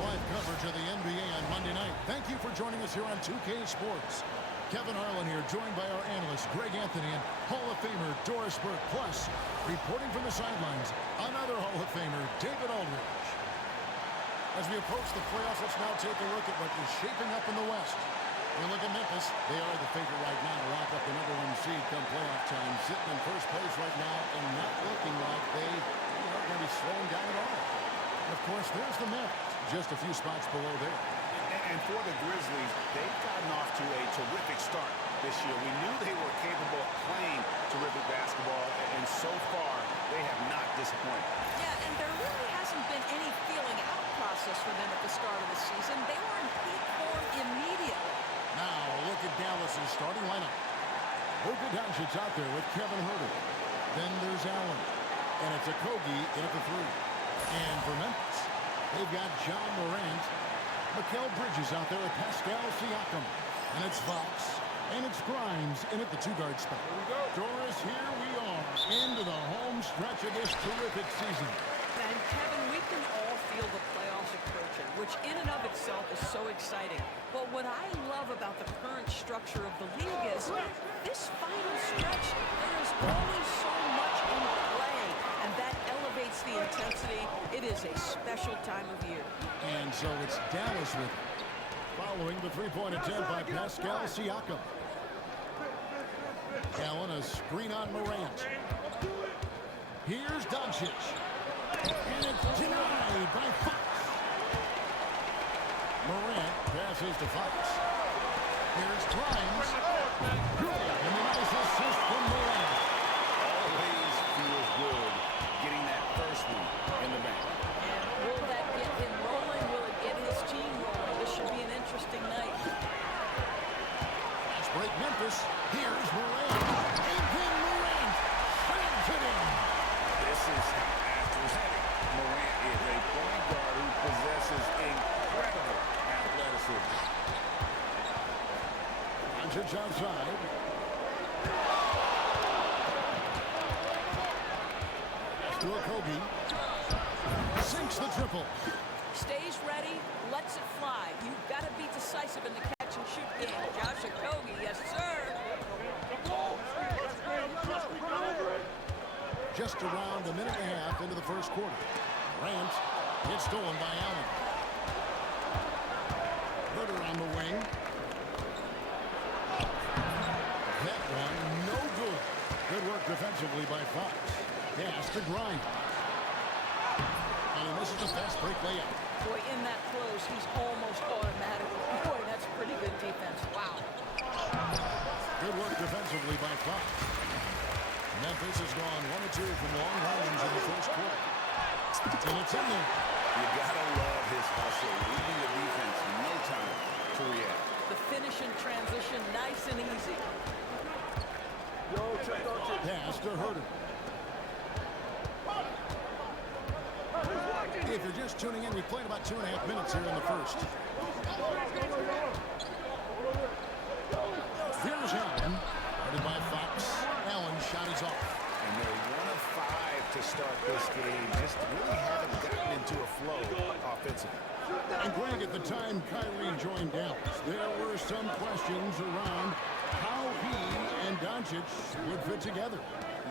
live coverage of the NBA on Monday night. Thank you for joining us here on 2K Sports. Kevin Harlan here, joined by our analysts Greg Anthony and Hall of Famer Doris Burke. Plus, reporting from the sidelines, another Hall of Famer, David Aldridge. As we approach the playoffs, let's now take a look at what is shaping up in the West. We look at Memphis. They are the favorite right now to lock up the #1 seed come playoff time. Sitting in first place right now and not looking like they are going to be slowing down at all. And of course, there's the Mavs, just a few spots below there. And for the Grizzlies, they've gotten off to a terrific start this year. We knew they were capable of playing terrific basketball, and so far, they have not disappointed. Yeah, and there really hasn't been any feeling out process for them at the start of the season. They were in peak form immediately. Now, look at Dallas's starting lineup. Luka Doncic's out there with Kevin Huerter. Then there's Allen. And it's Okogie in at the 3. And for Memphis, they've got John Morant. Mikal Bridges out there with Pascal Siakam. And it's Fox. And it's Grimes in at the 2-guard spot. Here we go. Doris, here we are into the home stretch of this terrific season. And Kevin, we can all feel the playoffs approaching, which in and of itself is so exciting. But what I love about the current structure of the league is this final stretch, there is always so much in play, and that elevates the intensity. It is a special time of year. And so it's Dallas with it. Following the three-point attempt by Pascal Siakam. Allen, a screen on Morant. Here's Doncic. And it's denied by Fox. Morant passes to Fox. Here's Grimes. Good. And the nice assist from Morant. Always feels good getting that first one in the bank. And will that get him rolling? Will it get his team rolling? This should be an interesting night. Let's break Memphis. Here's Morant. And then Morant slams it in. This is how athletic Morant is. A point guard who possesses incredible athleticism. Doncic outside. To Okogie. Sinks the triple. Stays ready, lets it fly. You've got to be decisive in the catch-and-shoot game. Josh Okogie, yes, sir. Just around a minute and a half into the first quarter. Morant gets stolen by Allen. Huerter on the wing. That one, no good. Good work defensively by Fox. Pass to Grimes. And he misses the fast break layup. Boy, in that close, he's almost automatic. Boy, that's pretty good defense. Wow. Good work defensively by Fox. Memphis has gone 1 or 2 from long range in the first quarter. And it's in there. You gotta love his hustle, leaving the defense no time to react. The finish in transition, nice and easy. Pass to Huerter. If you're just tuning in, we played about 2.5 minutes here in the first. Here's Allen, guarded by Fox. Allen's shot is off. And they're 1 of 5 to start this game. Just really haven't gotten into a flow offensively. And Greg, at the time Kyrie joined Dallas, there were some questions around how he and Doncic would fit together.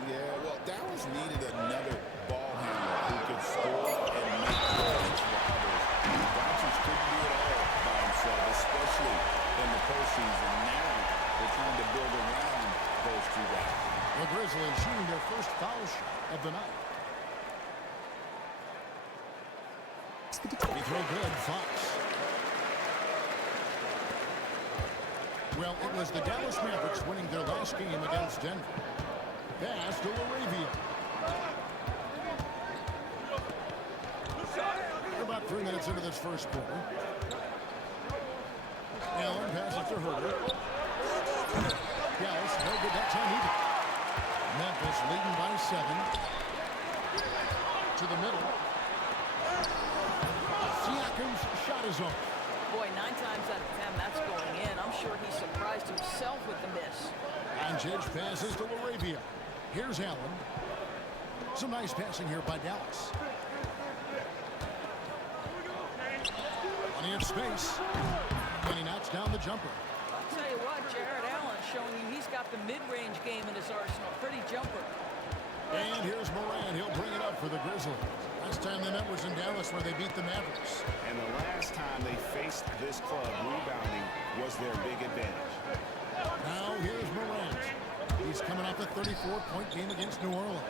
Yeah, well, Dallas needed another ball handler who could score and make plays for others. Doncic couldn't do it all by himself, especially in the postseason. Now they're trying to build around those two guys. The Grizzlies shooting their first foul shot of the night. Free throw good, Fox. Well, it was the Dallas Mavericks winning their last game against Denver. Pass to Laravia. We're about 3 minutes into this first quarter. Allen passes to Huerter. Dallas, no good that time either. Memphis leading by 7. To the middle. Siakam's shot is off. Boy, 9 times out of 10, that's going in. I'm sure he surprised himself with the miss. Doncic passes to Laravia. Here's Allen. Some nice passing here by Dallas. Plenty of space. And he knocks down the jumper. I'll tell you what, Jared Allen showing you he's got the mid-range game in his arsenal. Pretty jumper. And here's Morant. He'll bring it up for the Grizzlies. Last time they met was in Dallas where they beat the Mavs. And the last time they faced this club, rebounding was their big advantage. Now here's Morant. He's coming off a 34-point game against New Orleans.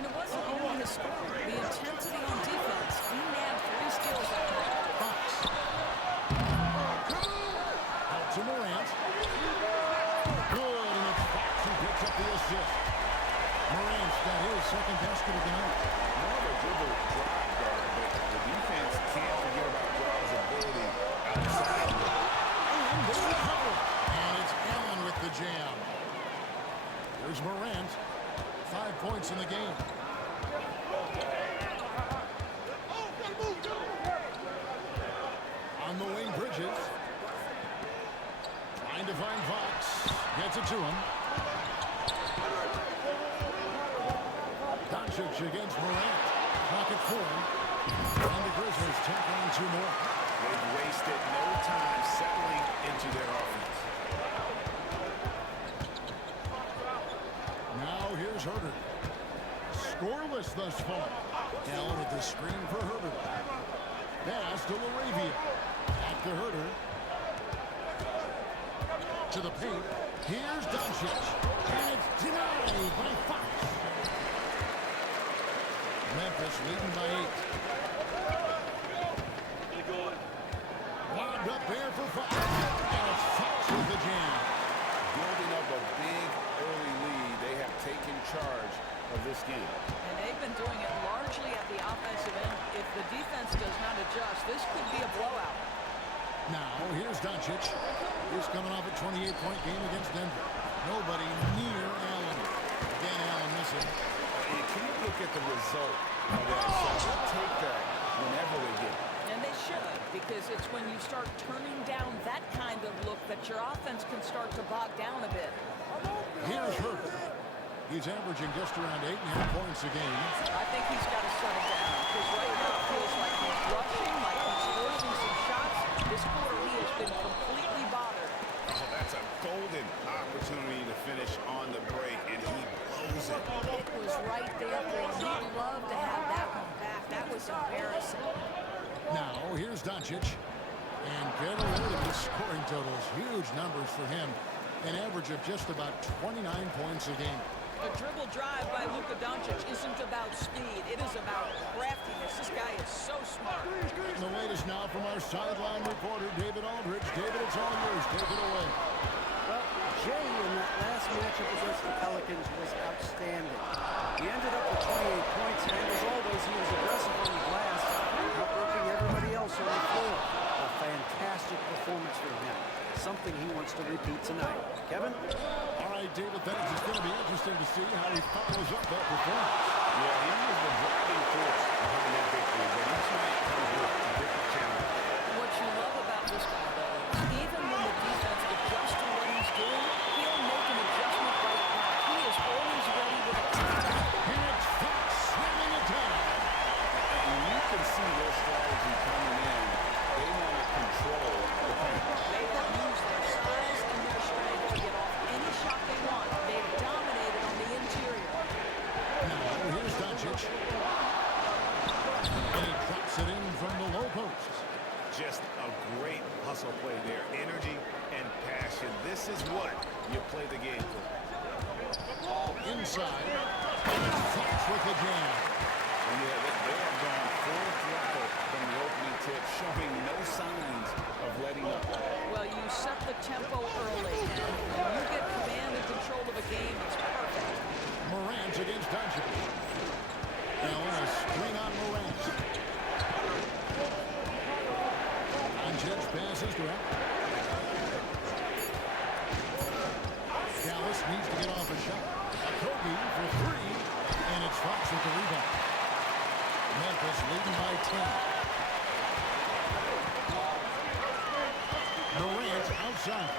And it wasn't only the score. The intensity on defense. He nabbed 3 steals that night. Fox. Out to Morant. Good, and it's Fox who picks up the assist. Morant's got his second basket of the night. More of a dribble drive guard, but the defense can't forget about Brawl's ability outside. And they recover. And it's Allen with the jam. Here's Morant. 5 points in the game. On the wing, Bridges. Trying to find Fox. Gets it to him. Doncic against Morant. Pocket 4. And the Grizzlies tack on 2 more. They've wasted no time settling into their offense. Now here's Herter. Scoreless thus far. Allen with the screen for Herter. Pass to Laravia. Back to Herter. To the paint. Here's Doncic. And it's denied by Fox. Memphis leading by 8. Lobbed up there for Fox. And it's Fox with the jam. Building up a big early lead, they have taken charge of this game. And they've been doing it largely at the offensive end. If the defense does not adjust, this could be a blowout. Now, here's Doncic. He's coming off a 28-point game against Denver. Nobody near Allen. Again, Allen missing. And can you look at the result of that? So they'll take that whenever they get it. And they should, because it's when you start turning down that kind of look that your offense can start to bog down a bit. Here's Herter. He's averaging just around 8.5 points a game. I think he's got to settle down, because right now it feels like he's rushing, like he's forcing some shots. This quarter he has been completely bothered. Oh, that's a golden opportunity to finish on the break, and he blows it. It was right there for him. He'd love to have that one back. That was embarrassing. Now, here's Doncic. And get a load of his scoring totals. Huge numbers for him. An average of just about 29 points a game. A dribble drive by Luka Doncic isn't about speed. It is about craftiness. This guy is so smart. And the latest now from our sideline reporter, David Aldridge. David, it's all yours. Take it away. Well, Jay in that last matchup against the Pelicans was outstanding. He ended up with 28 points, and as always, he was aggressive on the glass, outworking everybody else on the floor. A fantastic performance from him. Something he wants to repeat tonight. Kevin? All right, David, thanks. It's going to be interesting to see how he follows up that performance. Yeah, he was the driving force behind that victory, but each night comes with a different challenge. What you love about this guy, though, is even when the defense adjusts to what he's doing, he'll make an adjustment right back. He is always ready with a counter. And it's Fox slamming it down. And you can see their strategy coming in. They want to control the paint. They have used their size and their strength to get off any shot they want. They've dominated on the interior. Now, here's Doncic. And he drops it in from the low post. Just a great hustle play there. Energy and passion. This is what you play the game for. Inside. And it's Fox with the jam. And yeah, they have gone full throttle from the opening tip, showing no signs of letting up. Well, you set the tempo early, and when you get command and control of a game, it's perfect. Morant against Doncic. Allen a string on Morant. Doncic passes to him. Dallas needs to get off a shot. Kobe for 3, and it's Fox with the rebound. Memphis leading by 10. Morant outside.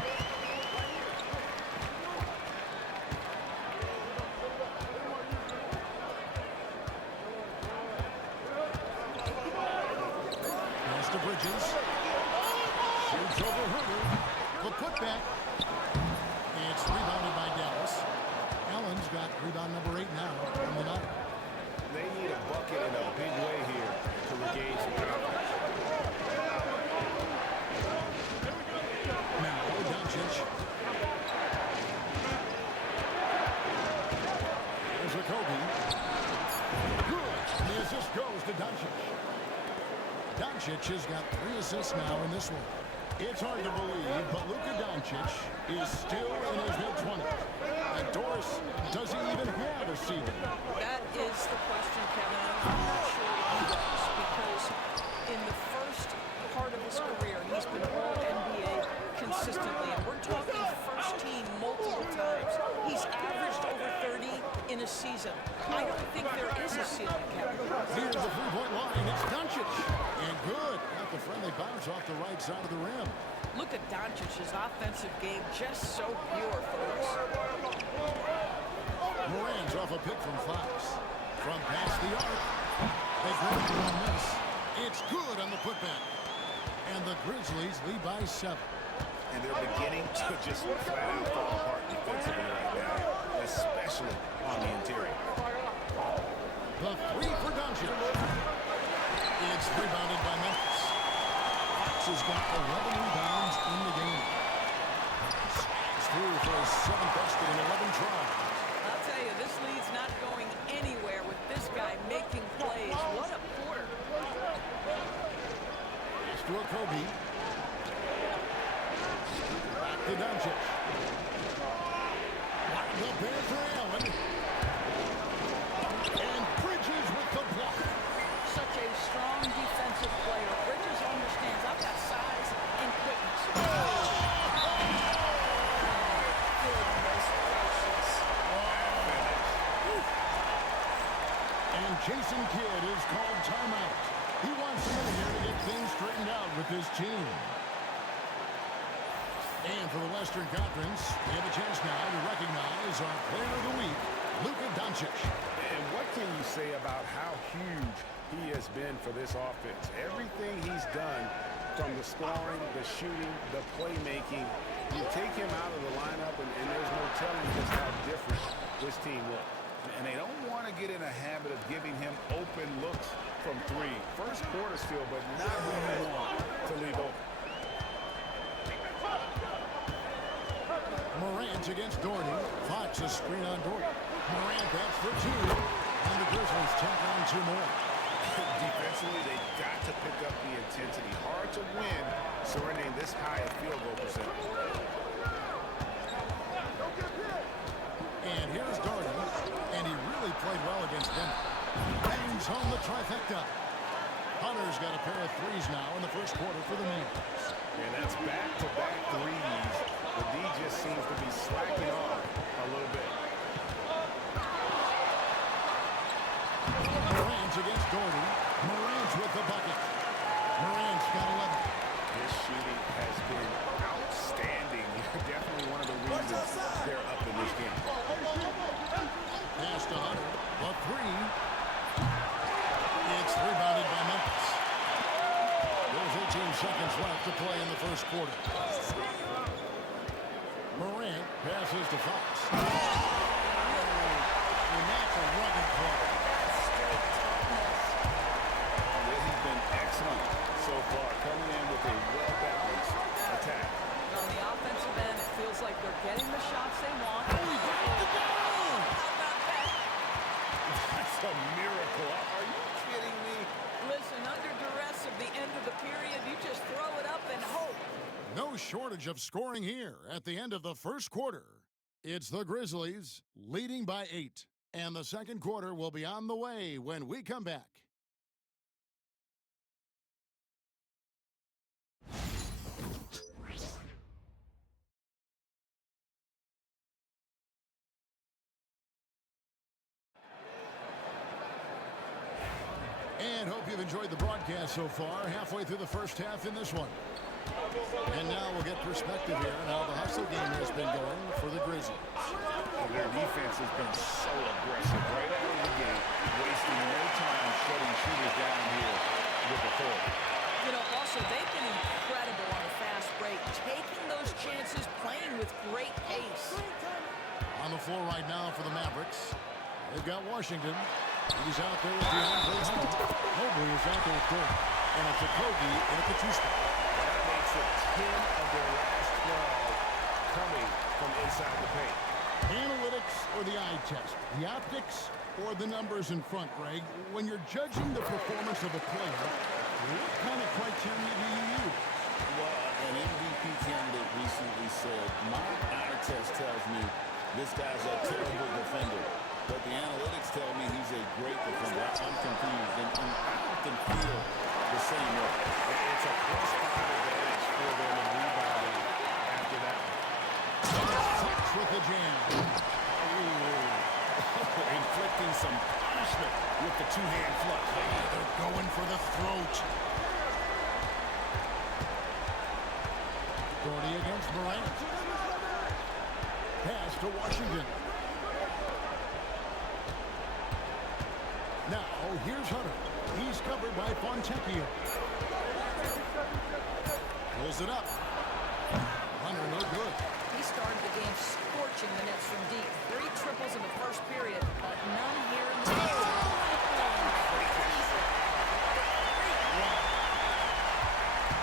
Pass to Bridges. over Herder. The putback. It's rebounded by Dallas. Allen's got rebound number 8 now on the night. They need a bucket in a big way here to regain some confidence. Now, Doncic. There's a Kobe. Good. And the assist goes to Doncic. Doncic has got 3 assists now in this one. It's hard to believe, but Luka Doncic is still in his mid-20s. And Doris, does he even have a ceiling? That is the question, Kevin. I'm not sure he does, because in the first part of his career, he's been All-NBA consistently. And we're talking first team multiple times. He's averaged over 30 in a season. I don't think there is a ceiling, Kevin. Here's the three-point line. It's Doncic. And good. Got the friendly bounce off the right side of the rim. Look at Doncic's offensive game, just so pure, folks. Morant's off a pick from Fox. From past the arc. They grab it on this. It's good on the putback. And the Grizzlies lead by 7. And they're beginning to just flat out fall apart defensively right now, especially on the interior. The 3 for Doncic. It's rebounded by Memphis. Fox has got 11 rebounds in the game. Slides through for his 7th basket in 11 tries. I'll tell you, this lead's not going anywhere with this guy making plays. What a quarter. Pass to a Kobe. Back to Doncic. Wide up there for Allen. And Bridges with the block. Such a strong defensive player. Bridges understands I've got size and quickness. Goodness gracious. And Jason Kidd is called timeout. He wants him in here to get things straightened out with his team. And for the Western Conference, we have a chance now to recognize our player of the week, Luka Doncic. And what can you say about how huge he has been for this offense? Everything he's done, from the scoring, the shooting, the playmaking, you take him out of the lineup, and there's no telling just how different this team looks. And they don't want to get in a habit of giving him open looks from 3. First quarter still, but not who you want to leave open. Morant against Doherty. Fox a screen on Doherty. Morant bats for 2. And the Grizzlies tack on 2 more. Defensively, they've got to pick up the intensity. Hard to win surrendering this high a field goal percentage. And here's Doherty. And he really played well against Denver. Bangs home the trifecta. Hunter's got a pair of 3s now in the first quarter for the Mavs. And that's back-to-back 3s. The D just seems to be slacking off a little bit. Morant against Doherty. Morant with the bucket. Morant's got 11. His shooting has been outstanding. Definitely one of the reasons they're up in this game. Pass to Hunter. The 3. It's rebounded by Memphis. There's 18 seconds left to play in the first quarter. Morant passes to Fox. And that's a rugged play. He's been excellent so far, coming in with a well-balanced attack. On the offensive end, it feels like they're getting the shots they want. Oh, he got it to go! How about that? That's a miracle. Are you kidding me? Listen, under duress of the end of the period, you just throw it up and hope. No shortage of scoring here at the end of the first quarter. It's the Grizzlies leading by 8. And the second quarter will be on the way when we come back. And hope you've enjoyed the broadcast so far. Halfway through the first half in this one. And now we'll get perspective here on how the hustle game has been going for the Grizzlies. Their defense has been so aggressive right out of the gate, wasting no time shutting shooters down here with authority. You know, also, they've been incredible on the fast break, side now for the Mavericks. They've got Washington. He's out there with the on-play center. Mobley is out there with Dirk. And it's a Kogi at the 2 spot. That makes it 10 of their last 12 coming from inside the paint. Analytics or the eye test? The optics or the numbers in front, Greg? When you're judging the performance of a player, what kind of criteria do you use? Well, an MVP candidate recently said, my eye test tells me this guy's a terrible defender, but the analytics tell me he's a great defender. I'm confused, and I often feel the same way. It's a +5 advantage for them in rebounding after that. Fox with the jam. Inflicting some punishment with the two-hand flush. They're going for the throat. Gordy against Morant. Pass to Washington. Now, here's Hunter. He's covered by Fontecchio. Pulls it up. Hunter, no good. He started the game scorching the Nets from deep. 3 triples in the first period, but none here in the second.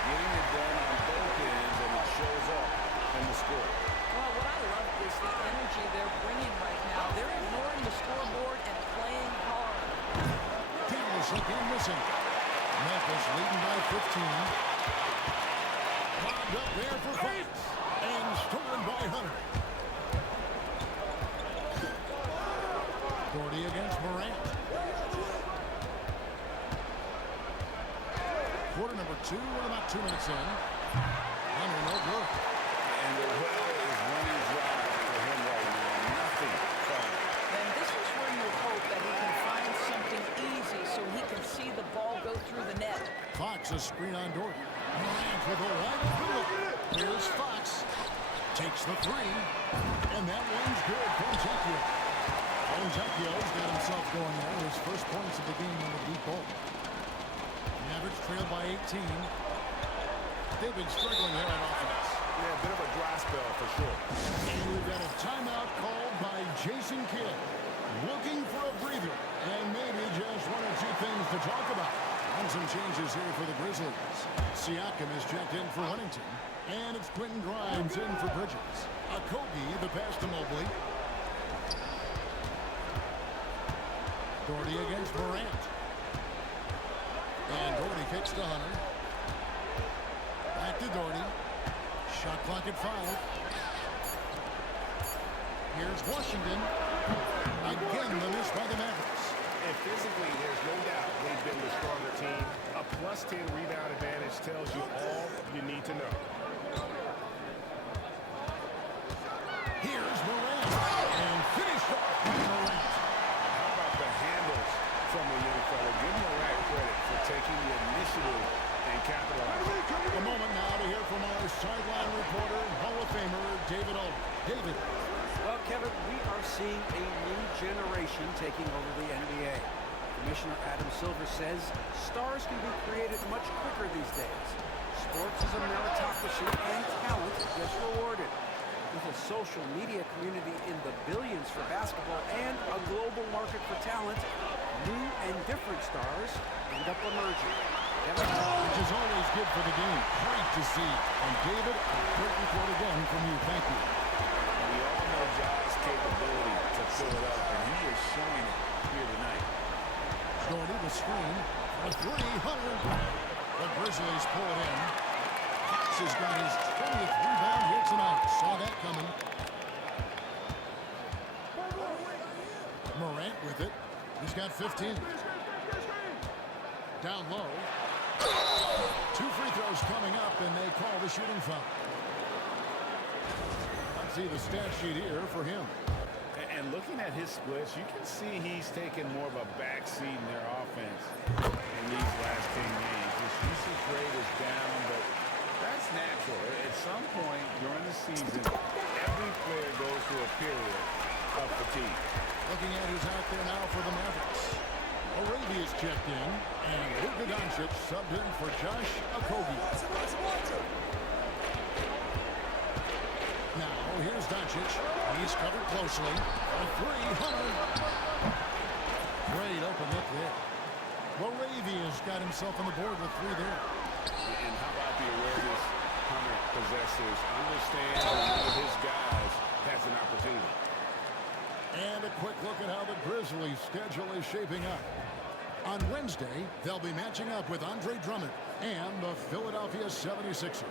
Getting it done on both ends, and it shows up in the score. Well, what I love is the energy they're bringing right now. They're ignoring the scoreboard and playing hard. Dallas again missing. Memphis leading by 15. Lobbed up there for Fox. And stolen by Hunter. Gordy against Morant. Quarter number 2, we're about 2 minutes in. Hunter, no good. And the well is running dry for him right now. Nothing fine. And this is where you hope that he can find something easy so he can see the ball go through the net. Fox a screen on Dort. Morant with a wide open look. Here's Fox. Takes the 3. And that one's good. Fontecchio's got himself going there. His first points of the game on the deep ball. Mavericks trailed by 18. They've been struggling there on offense. Yeah, a bit of a dry spell for sure. And we've got a timeout called by Jason Kidd. Looking for a breather. And maybe just 1 or 2 things to talk about. And some changes here for the Grizzlies. Siakam is checked in for Huntington. And it's Quentin Grimes in for Bridges. Kogi, the pass to Mobley. Doherty against Morant. And Doherty kicks to Hunter. Back to Doherty. Shot clock at 5. Here's Washington. Again, the miss by the Mavericks. And physically, there's no doubt they've been the stronger team. A +10 rebound advantage tells you all you need to know. Here's Morant. And finished off by Morant. How about the handles from the young fella? Give Morant credit for taking the initiative and capitalizing. A moment now to hear from our sideline reporter, Hall of Famer David Aldridge. David. Well, Kevin, we are seeing a new generation taking over the NBA. Commissioner Adam Silver says stars can be created much quicker these days. Sports is a meritocracy and talent gets rewarded. With a social media community in the billions for basketball and a global market for talent, new and different stars end up emerging. Which is always good for the game. Great to see. And David, a great report again from you. Thank you. We all know Ja's capability to fill it up, and he is showing it here tonight. Doherty, the screen. A 300. The Grizzlies pull it in. Fox has got his 20th rebound here tonight. Saw that coming. Morant with it. He's got 15. Down low. 2 free throws coming up, and they call the shooting foul. Let's see the stat sheet here for him. And looking at his splits, you can see he's taken more of a backseat in their offense in these last 10 games. His usage rate is down, but that's natural. At some point during the season, every player goes through a period of fatigue. Looking at who's out there now for the Mavericks. Arabia's checked in, and Luka Doncic subbed in for Josh Okogie. Now, here's Doncic. He's covered closely. A three, Hunter. Great open look there. Laravia's got himself on the board with three there. And how about the awareness Hunter possesses? Understands that one of his guys has an opportunity. And a quick look at how the Grizzlies' schedule is shaping up. On Wednesday, they'll be matching up with Andre Drummond and the Philadelphia 76ers.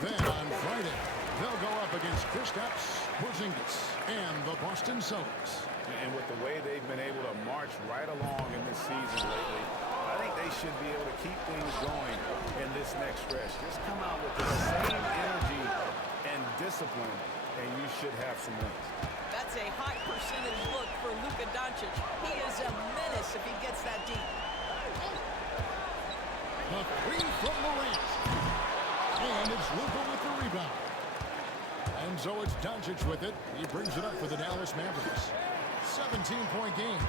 Then on Friday, they'll go up against Kristaps Porzingis and the Boston Celtics. And with the way they've been able to march right along in this season lately, I think they should be able to keep things going in this next stretch. Just come out with the same energy and discipline, and you should have some wins. That's a high percentage look for Luka Doncic. He is a menace if he gets that deep. A three from Morant. And it's Luka with the rebound. And so it's Doncic with it. He brings it up for the Dallas Mavericks. 17-point game.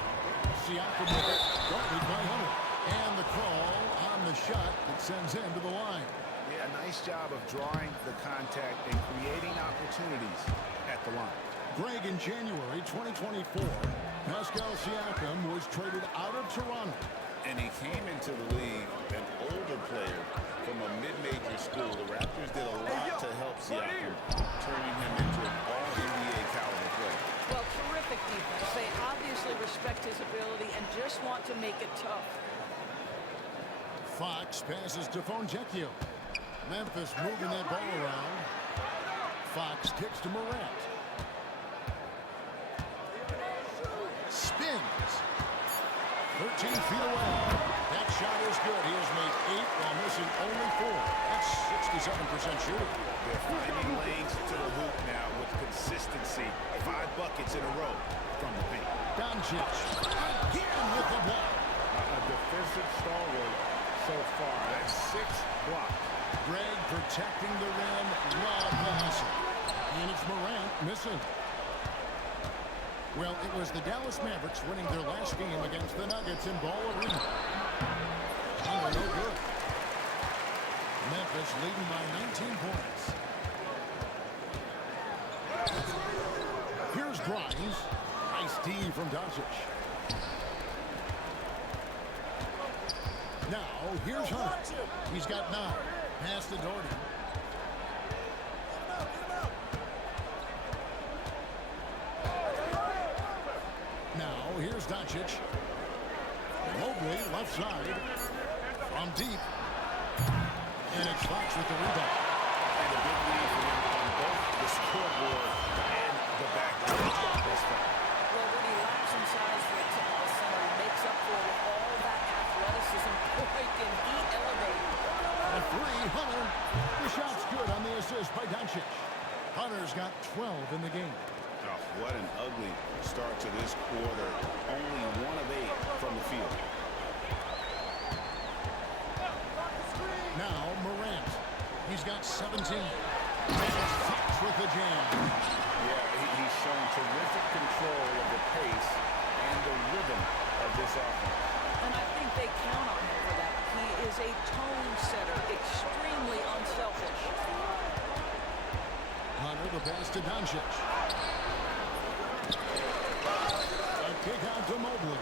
Siakam with it. Guarded by Hunter. And the call on the shot that sends him to the line. Yeah, nice job of drawing the contact and creating opportunities at the line. Greg, in January 2024, Pascal Siakam was traded out of Toronto. And he came into the league an older player from a mid-major school. The Raptors did a lot to help Siakam, turning him into an all-NBA caliber player. Well, terrific defense. They obviously respect his ability and just want to make it tough. Fox passes to Fonjekio. Memphis moving that ball around. Fox kicks to Morant. Spins. 13 feet away. That shot is good. He has made 8 while missing only 4. That's 67% shooting. They're finding lanes to the hoop now with consistency. 5 buckets in a row from the paint. Doncic again with the block. A defensive stalwart so far. That's 6 blocks. Greg protecting the rim. Love the hustle. And it's Morant missing. Well, it was the Dallas Mavericks winning their last game against the Nuggets in Ball Arena. Oh, no good. Memphis leading by 19 points. Here's Grimes. Nice D from Doncic. Now, here's Hunter. He's got 9. Pass to Doherty. Now, here's Doncic. Mobley, left side. From deep. And it's Fox with the rebound. And a big lead for him on both the scoreboard and the backboard this far. Well, when he laps in size for a typical center, he makes up for it with all that athleticism. Boy, can he elevate. A three, Hunter. The shot's good on the assist by Doncic. Hunter's got 12 in the game. Oh, what an ugly start to this quarter. Only 1 of 8 from the field. Now Morant. He's got 17. And it's Fox with the jam. Yeah, he's shown terrific control of the pace and the rhythm of this offense. And I think they count on him for that. He is a tone setter, extremely unselfish. Hunter, the pass to Doncic. A kick out to Mobley.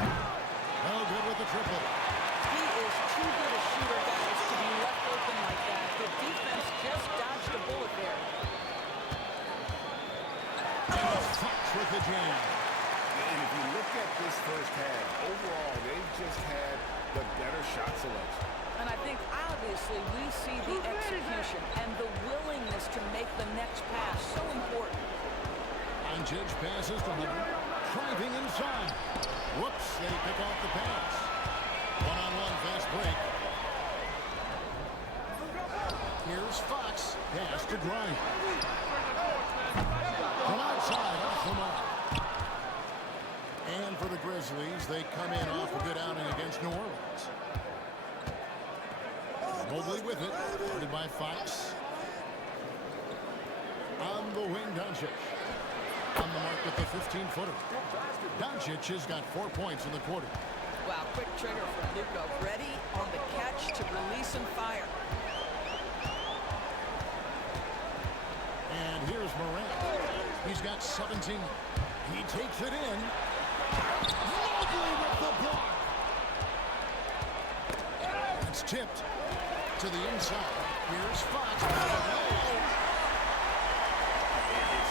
Well, good with the triple. He is too good a shooter, guys, to be left open like that. The defense just dodged a bullet there. And Fox with the jam. And if you look at this first half, overall, they've just had the better shot selection. And I think, obviously, we see the execution and the willingness to make the next pass so important. Doncic passes to Hunter. Driving inside. Whoops, they pick off the pass. One-on-one fast break. Here's Fox. Pass to Grimes. From outside, off the mark. And for the Grizzlies, they come in off a good outing against New Orleans. Mobley with it. Guarded by Fox. On the wing, Doncic. On the mark with the 15-footer. Doncic has got 4 points in the quarter. Wow, quick trigger from Luka. Ready on the catch to release and fire. And here's Morant. He's got 17. He takes it in. Lovely with the block. It's tipped to the inside. Here's Fox. It's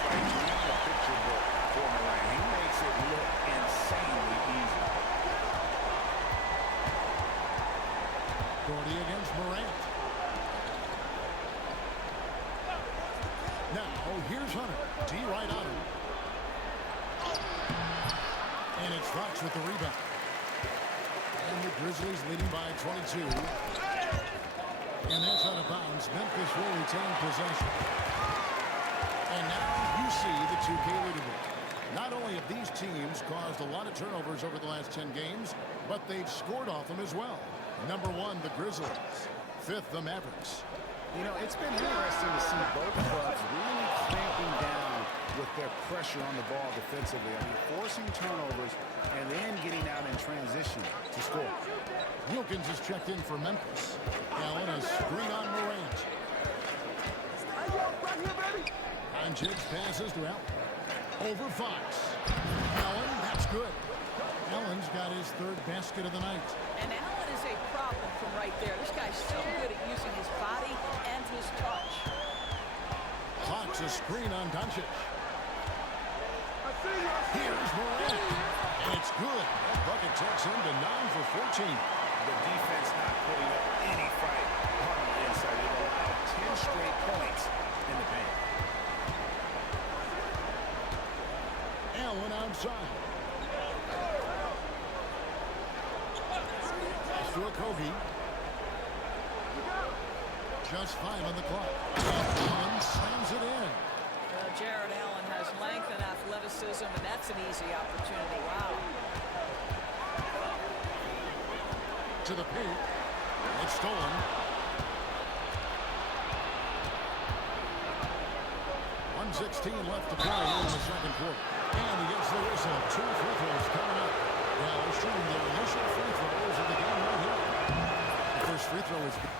like reading a picture book for Morant. He makes it look insanely easy. Gordy against Morant. Now, here's Hunter. D right on him. And it's Fox with the rebound. And the Grizzlies leading by 22. And that's out of bounds. Memphis will retain possession. And now you see the 2K leaderboard. Not only have these teams caused a lot of turnovers over the last 10 games, but they've scored off them as well. Number 1, the Grizzlies. 5th, the Mavericks. You know, it's been interesting to see both clubs really clamping down with their pressure on the ball defensively. I mean, forcing turnovers and then getting out in transition to score. Wilkins is checked in for Memphis. Allen, a screen on Morant. And Jiggs passes to Allen. Over Fox. Allen, that's good. Allen's got his 3rd basket of the night. And Allen is a problem from right there. This guy's so good at using his body and his touch. Fox, a screen on Doncic. Here's Morant. And it's good. That bucket takes him to 9 for 14. The defense not putting up any fight on the inside. They've allowed 10 straight points in the paint. Allen outside. To Kobe. Just 5 on the clock. Allen slams it in. Jared Allen has length and athleticism, and that's an easy opportunity. Wow. To the paint. It's stolen. .116 left to play in the second quarter. And he gets the whistle. 2 free throws coming up. Now shooting their initial free throws of the game right here. The first free throw is good.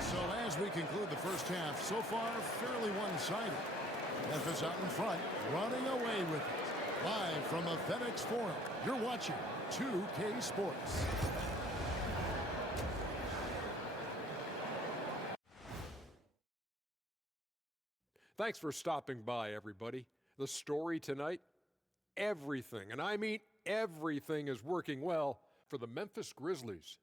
So as we conclude the first half, so far fairly one-sided. Memphis out in front, running away with it. Live from the FedEx Forum, you're watching 2K Sports. Thanks for stopping by, everybody. The story tonight, everything, and I mean everything, is working well for the Memphis Grizzlies.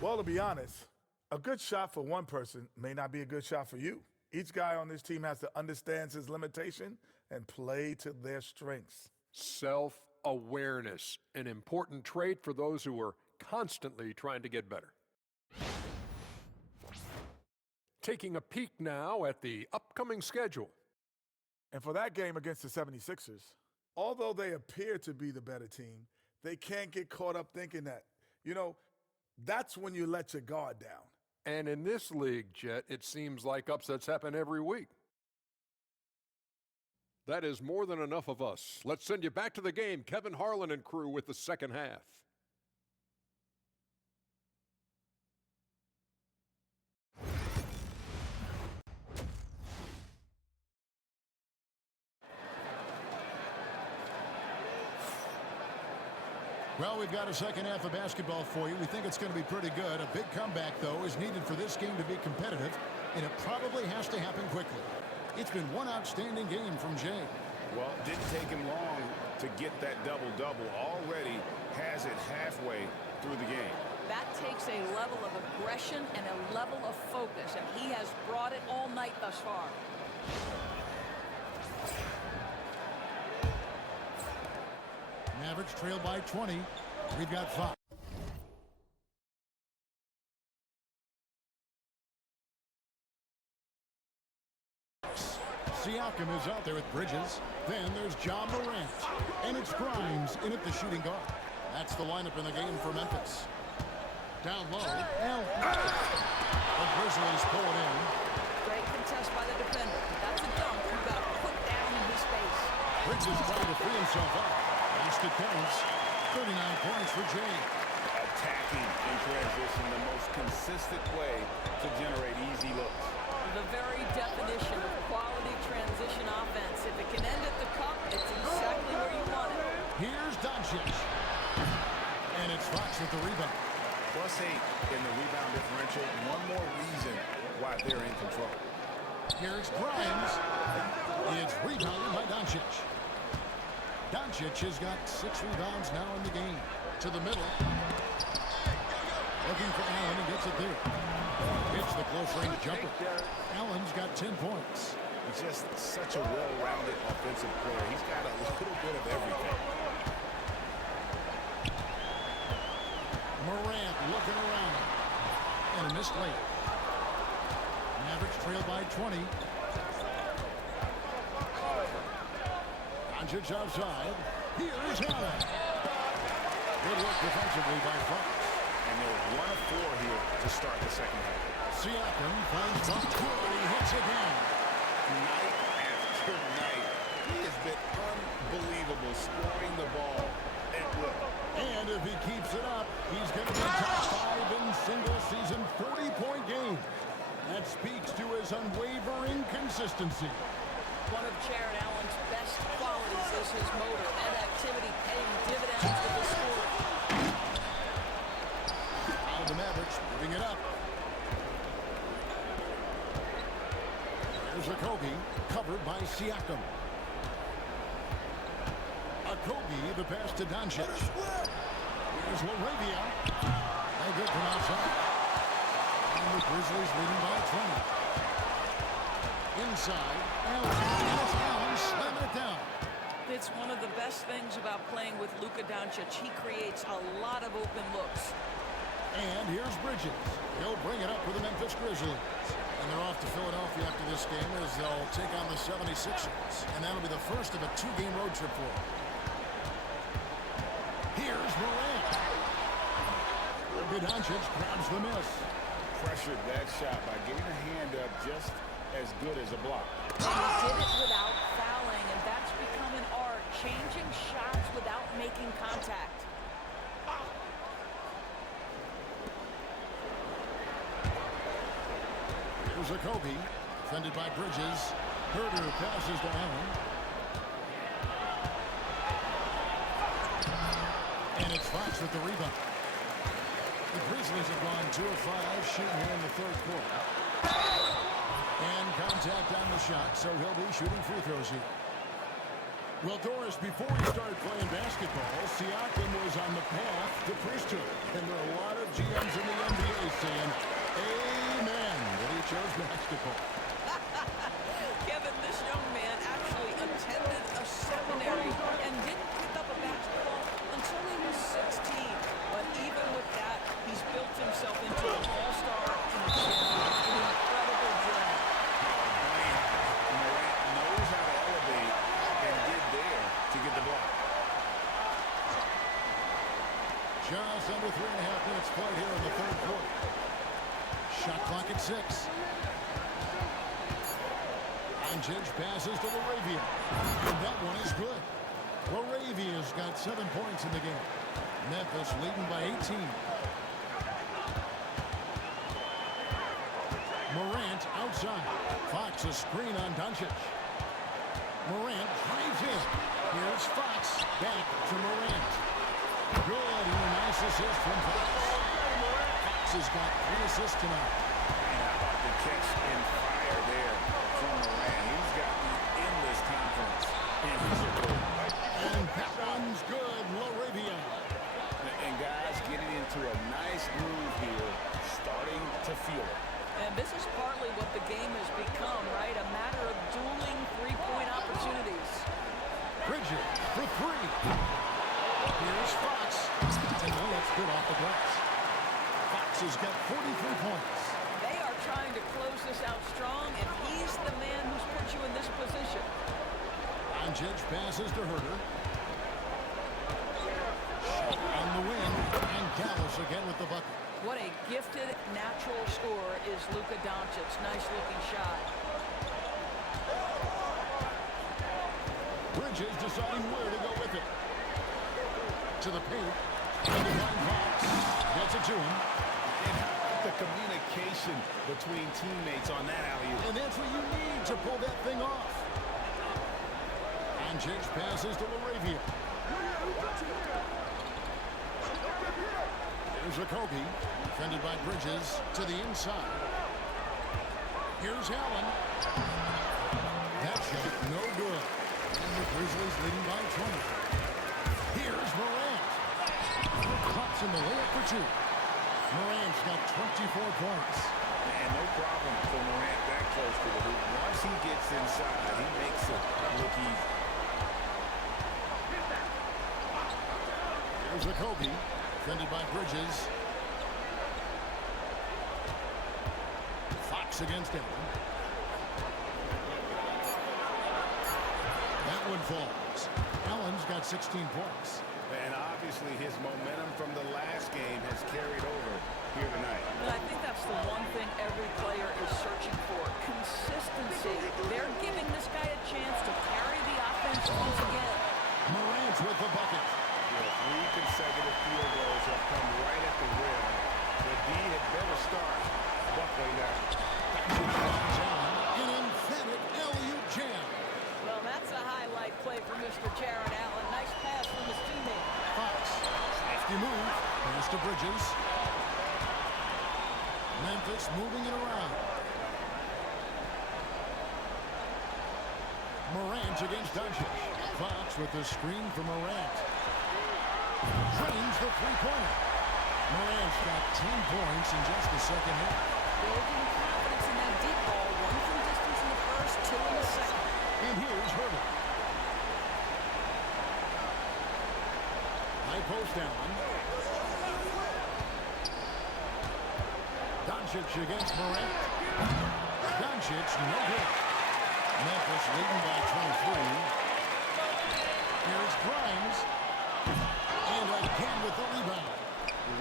Well, to be honest, a good shot for one person may not be a good shot for you. Each guy on this team has to understand his limitation and play to their strengths. Self-awareness, an important trait for those who are constantly trying to get better. Taking a peek now at the upcoming schedule. And for that game against the 76ers, although they appear to be the better team, they can't get caught up thinking that. You know, that's when you let your guard down. And in this league, Jet, it seems like upsets happen every week. That is more than enough of us. Let's send you back to the game. Kevin Harlan and crew with the second half. Well, we've got a second half of basketball for you. We think it's going to be pretty good. A big comeback, though, is needed for this game to be competitive, and it probably has to happen quickly. It's been one outstanding game from Jay. Well, it didn't take him long to get that double-double. Already has it halfway through the game. That takes a level of aggression and a level of focus, and he has brought it all night thus far. Mavericks trail by 20. We've got 5. Siakam is out there with Bridges. Then there's Ja Morant. And it's Grimes in at the shooting guard. That's the lineup in the game for Memphis. Down low. The Grizzlies pull it in. Great contest by the defender. That's a dunk you've got to put down in his face. Bridges trying to free himself up. Basket points. 39 points for Jay. A attacking in transition, the most consistent way to generate easy looks. The very definition of quality transition offense. If it can end at the cup, it's exactly where you want it. Here's Doncic. And it's Fox with the rebound. +8 in the rebound differential. One more reason why they're in control. Here's Grimes. It's rebounded by Doncic. Doncic has got 6 rebounds now in the game. To the middle. Looking for Allen and gets it there. Hits the close-range jumper. Allen's got 10 points. He's just such a well-rounded offensive player. He's got a little bit of everything. Morant looking around. And a missed late. Mavericks trail by 20. Doncic outside. Here's Allen. Good work defensively by Fox. And they're 1 of 4 here to start the second half. Siakam finds Fox. He hits again. Night after night, he has been unbelievable scoring the ball at will. And if he keeps it up, he's going to be top 5 in single-season 40-point game. That speaks to his unwavering consistency. One of Jared Allen's best qualities is his motor and activity paying dividends with his scoring. Now the Mavericks moving it up. There's Okogie, covered by Siakam. Okogie, the pass to Doncic. Here's Laravia. No good from outside. And the Grizzlies leading by 20. Inside, Allen. And it's Allen slamming it down. It's one of the best things about playing with Luka Doncic. He creates a lot of open looks. And here's Bridges. He'll bring it up for the Memphis Grizzlies. And they're off to Philadelphia after this game as they'll take on the 76ers. And that'll be the first of a 2-game road trip for them. Here's Morant. Doncic grabs the miss. Pressured that shot by getting a hand up just as good as a block. And he did it without fouling, and that's become an art, changing shots without making contact. Here's Okogie, defended by Bridges. Herder passes to Allen. And it's Fox with the rebound. The Grizzlies have gone 2 of 5 shooting here in the third quarter. And contact on the shot, so he'll be shooting free throws here. Well, Doris, before we started playing basketball, Siakam was on the path to priesthood. And there are a lot of GMs in the NBA saying, amen, that he chose basketball. Kevin, this young man actually attended a seminary and didn't pick up a basketball until he was 16. But even with that, he's built himself into an all-star and an incredible journey. Morant knows how to elevate and get there to get the block. Just under 3.5 minutes played here in the third quarter. Shot clock at 6. Doncic passes to Laravia. And that one is good. Laravia's got 7 points in the game. Memphis leading by 18. Morant outside. Fox a screen on Doncic. Morant drives in. Here's Fox. Back to Morant. Good. And a nice assist from Fox. Fox has got 3 assists tonight. And how about the catch and fire there from Morant? He's got the endless confidence in his ability. And that one's good. Laravia. And guys getting into a nice groove here, starting to feel it. And this is partly what the game has become, right? A matter of dueling three-point opportunities. Bridges for 3. Here's Fox. And no, that's good off the glass. Fox has got 43 points. They are trying to close this out strong, and he's the man who's put you in this position. Doncic passes to Herder. Shot on the wing. And Dallas again with the bucket. What a gifted natural scorer is Luka Doncic. Nice-looking shot. Bridges deciding where to go with it. To the paint. And the fine Fox gets it to him. And how about the communication between teammates on that alley-oop? And that's what you need to pull that thing off. And Chase passes to Laravia. Here's Okogie, defended by Bridges to the inside. Here's Allen. That shot, no good. And the Grizzlies leading by 20. Here's Morant. Drops in the layup for two. Morant's got 24 points. And no problem for Morant that close to the hoop. Once he gets inside, he makes it look easy. Here's Okogie, defended by Bridges. Fox against Allen. That one falls. Allen's got 16 points. And obviously his momentum from the last game has carried over here tonight. And I think that's the one thing every player is searching for. Consistency. They're giving this guy a chance to carry the offense once again. Morant with the bucket. Three consecutive field goals have come right at the rim. The D had better start buckling down. An emphatic alley-oop jam. Well, that's a highlight play for Mr. Jared Allen. Nice pass from his teammate. Fox. Safety move. Pass to Bridges. Memphis moving it around. Morant against Doncic. Fox with the screen for Morant. Drains the three-pointer. Morant's got 10 points in just the second half. Building confidence in that deep ball. One from distance in the first, two in the second. And here's Herbert. High post Allen. Doncic against Morant. Doncic, no good. Memphis leading by 23. Here's Grimes. And again with the rebound.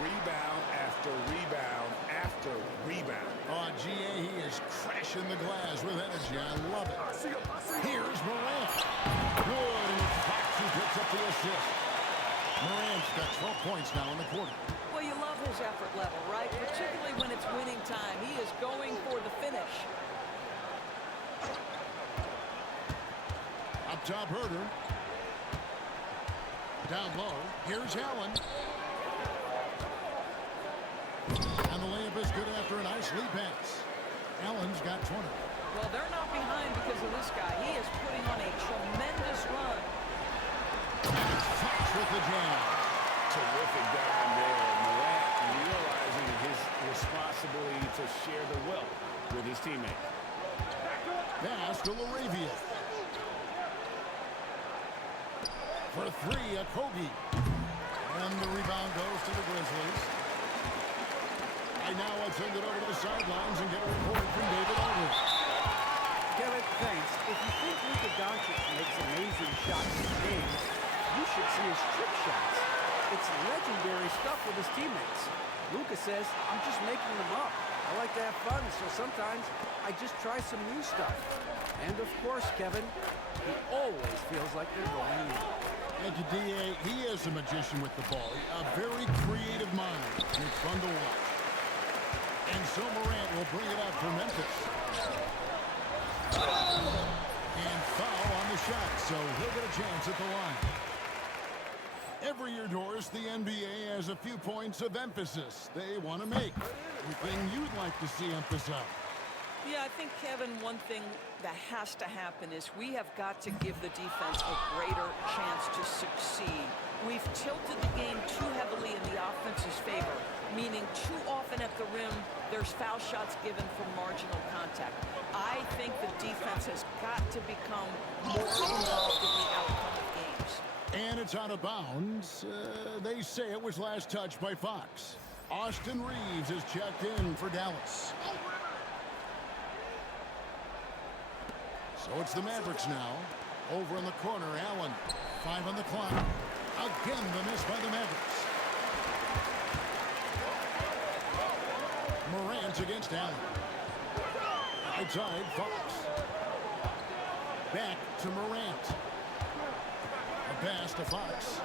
Rebound after rebound after rebound. Oh, GA, he is crashing the glass with energy. I love it. Here's Morant. Good, and it's Fox who picks up the assist. Morant's got 12 points now in the quarter. Well, you love his effort level, right? Particularly when it's winning time. He is going for the finish. Up top, Herter. Down low. Here's Allen. And the layup is good after a nice lead pass. Allen's got 20. Well, they're not behind because of this guy. He is putting on a tremendous run. Fox with the jam. Terrific down there. Morant realizing his responsibility to share the wealth with his teammates. Pass to Laravia. For three, Okogie. And the rebound goes to the Grizzlies. And now I'll send it over to the sidelines and get a report from David Aldridge. Kevin, thanks. If you think Luka Doncic makes amazing shots in games, you should see his trick shots. It's legendary stuff with his teammates. Luka says, I'm just making them up. I like to have fun, so sometimes I just try some new stuff. And of course, Kevin, he always feels like they're going in. Thank you, D.A. He is a magician with the ball. A very creative mind. And it's fun to watch. And so Morant will bring it up for Memphis. And foul on the shot, so he'll get a chance at the line. Every year, Doris, the NBA has a few points of emphasis they want to make. Anything you'd like to see emphasized? Yeah, I think, Kevin, one thing that has to happen is we have got to give the defense a greater chance to succeed. We've tilted the game too heavily in the offense's favor, meaning too often at the rim, there's foul shots given for marginal contact. I think the defense has got to become more involved in the outcome of games. And it's out of bounds. They say it was last touched by Fox. Austin Reeves is checked in for Dallas. So it's the Mavericks now. Over in the corner, Allen. 5 on the clock. Again, the miss by the Mavericks. Morant against Allen. Outside, Fox. Back to Morant. A pass to Fox.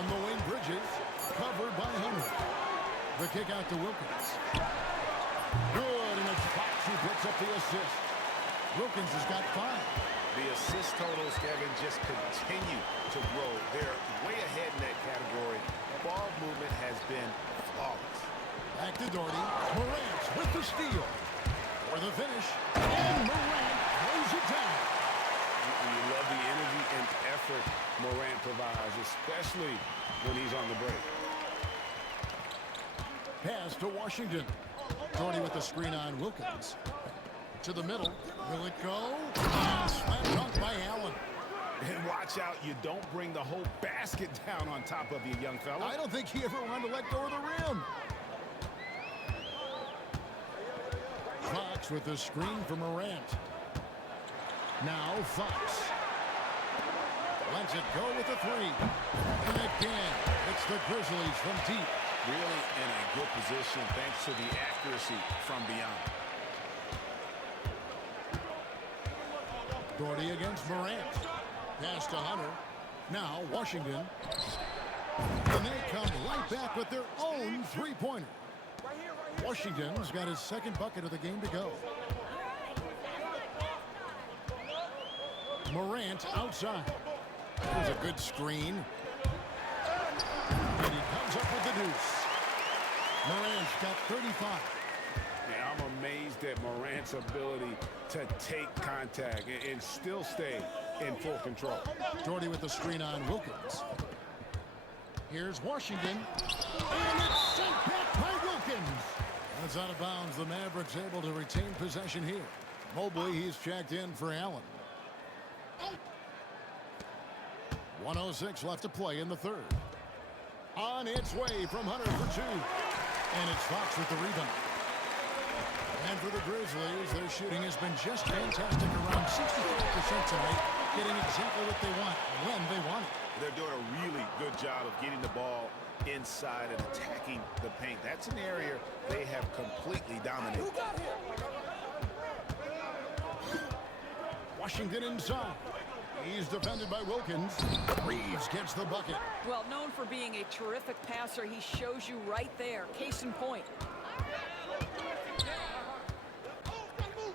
On the wing, Bridges. Covered by Hunter. The kick out to Wilkins. Good, and it's Fox who picks up the assist. Wilkins has got 5. The assist totals, Kevin, just continue to grow. They're way ahead in that category. Ball movement has been flawless. Back to Doherty. Morant with the steal. For the finish. And Morant throws it down. You love the energy and effort Morant provides, especially when he's on the break. Pass to Washington. Doherty with the screen on Wilkins. To the middle. Will it go? And slam dunk by Allen. And watch out, you don't bring the whole basket down on top of you, young fella. I don't think he ever wanted to let go of the rim. Fox with the screen for Morant. Now Fox. Lets it go with the 3. And again, it's the Grizzlies from deep. Really in a good position thanks to the accuracy from beyond. Doherty against Morant. Pass to Hunter. Now Washington. And they come right back with their own 3-pointer. Washington's got his second bucket of the game to go. Morant outside. There's a good screen. And he comes up with the deuce. Morant's got 35. Yeah, I'm amazed at Morant's ability to take contact and still stay in full control. Doherty with the screen on Wilkins. Here's Washington. And it's sent back by Wilkins. That's out of bounds. The Mavericks able to retain possession here. Mobley, he's checked in for Allen. 1:06 left to play in the third. On its way from Hunter for 2. And it's Fox with the rebound. And for the Grizzlies, their shooting has been just fantastic, around 65% tonight, getting exactly what they want, when they want it. They're doing a really good job of getting the ball inside and attacking the paint. That's an area they have completely dominated. Washington inside. He's defended by Wilkins. Reeves gets the bucket. Well, known for being a terrific passer, he shows you right there. Case in point.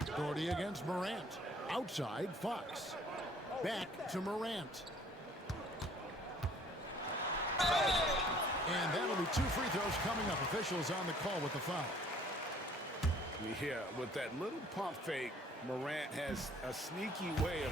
Doherty against Morant. Outside, Fox. Back to Morant. And that'll be 2 free throws coming up. Officials on the call with the foul. Yeah, with that little pump fake, Morant has a sneaky way of...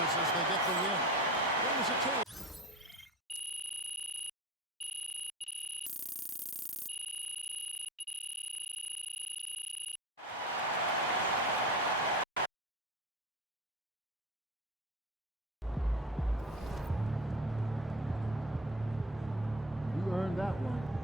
As they get the win. There was a total. You earned that one.